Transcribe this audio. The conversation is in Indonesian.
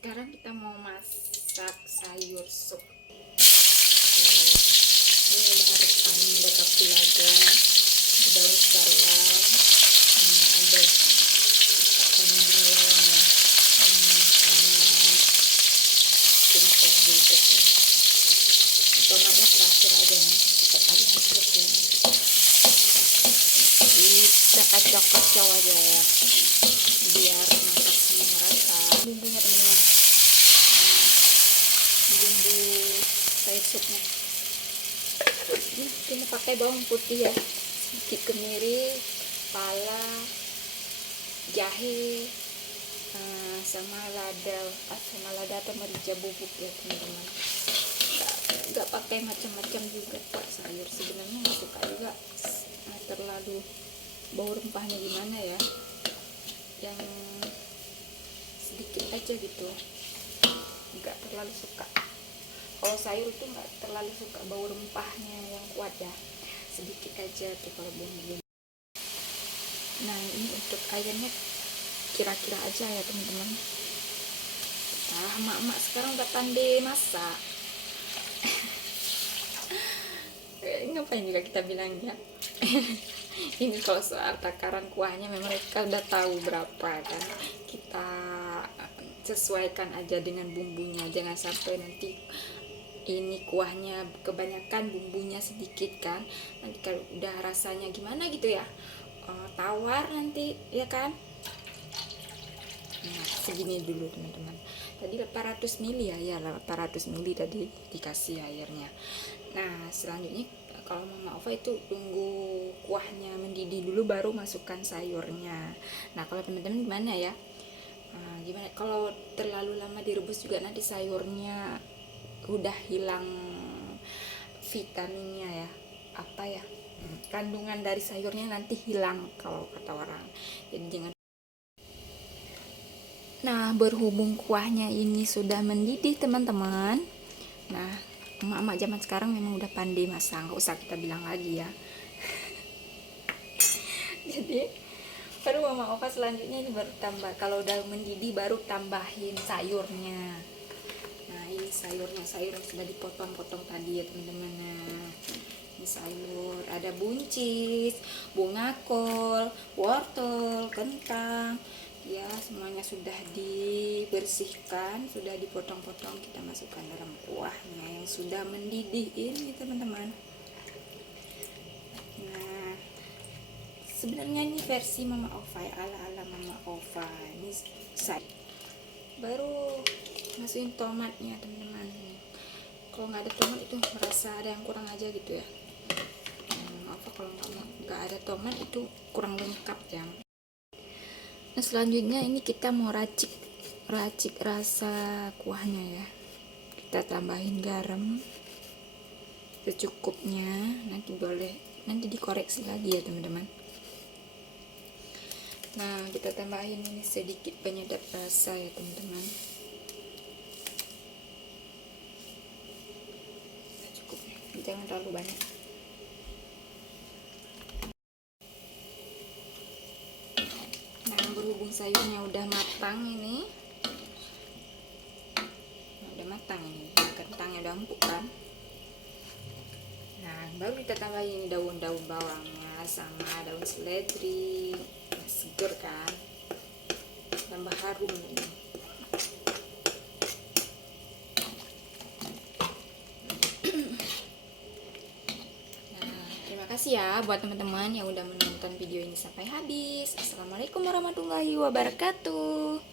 Sekarang kita mau masak sayur sup. Ini udah harusan, ada kapulaga, ada daun salam, ada bawang ya, sama singkong juga ya. Tomatnya terakhir aja nih, kita paling terus ya. Bisa kacau-kacau aja ya, biar masaknya merata. Bumbunya teman-teman, bumbu sayur supnya. Ini pakai bawang putih ya, sedikit kemiri, pala, jahe, sama lada atau merica bubuk ya teman-teman. Nggak pakai macam-macam juga pak sayur, sebenarnya nggak suka juga terlalu bau rempahnya gimana ya, yang sedikit aja gitu, nggak terlalu suka. Kalau sayur itu nggak terlalu suka bau rempahnya yang kuat ya, sedikit aja tuh kalau bumbu. Nah ini untuk ayamnya kira-kira aja ya teman-teman. Nah emak-emak sekarang udah pandai masak. Ngapain juga kita bilang ya. Ini kalau soal takaran kuahnya memang mereka udah tahu berapa kan, kita sesuaikan aja dengan bumbunya, jangan sampai nanti ini kuahnya kebanyakan bumbunya sedikit kan, nanti kalau udah rasanya gimana gitu ya, tawar nanti ya kan. Nah segini dulu teman-teman, tadi 800 ml ya 800 ml tadi dikasih airnya. Nah selanjutnya kalau Mama Ova itu tunggu kuahnya mendidih dulu baru masukkan sayurnya. Nah kalau teman-teman gimana ya, gimana kalau terlalu lama direbus juga nanti sayurnya udah hilang vitaminnya ya, apa ya, kandungan dari sayurnya nanti hilang kalau kata orang, jadi jangan. Nah berhubung kuahnya ini sudah mendidih teman-teman, nah emak-emak zaman sekarang memang udah pandai masak, nggak usah kita bilang lagi ya. Jadi baru Mama Ova selanjutnya ini baru tambah, kalau udah mendidih baru tambahin sayurnya. Nah ini sayurnya, sayur yang sudah dipotong-potong tadi ya teman-teman. Nah ini sayur, ada buncis, bunga kol, wortel, kentang ya, semuanya sudah dibersihkan, sudah dipotong-potong, kita masukkan dalam kuahnya yang sudah mendidih ini teman-teman. Nah sebenarnya ini versi Mama Ova, ala-ala Mama Ova. Ini saya baru masukin tomatnya teman-teman. Kalau nggak ada tomat itu merasa ada yang kurang aja gitu ya. Apa kalau nggak ada tomat itu kurang lengkap ya. Nah selanjutnya ini kita mau racik rasa kuahnya ya. Kita tambahin garam secukupnya, nanti dikoreksi lagi ya teman-teman. Nah kita tambahin ini sedikit penyedap rasa ya teman-teman, cukupnya, jangan terlalu banyak. Nah berhubung sayurnya udah matang ini, kentangnya udah empuk kan. Nah baru kita tambahin daun-daun bawangnya sama daun seledri, seger kan, tambah harum ini. Nah terima kasih ya buat teman-teman yang udah menonton video ini sampai habis. Assalamualaikum warahmatullahi wabarakatuh.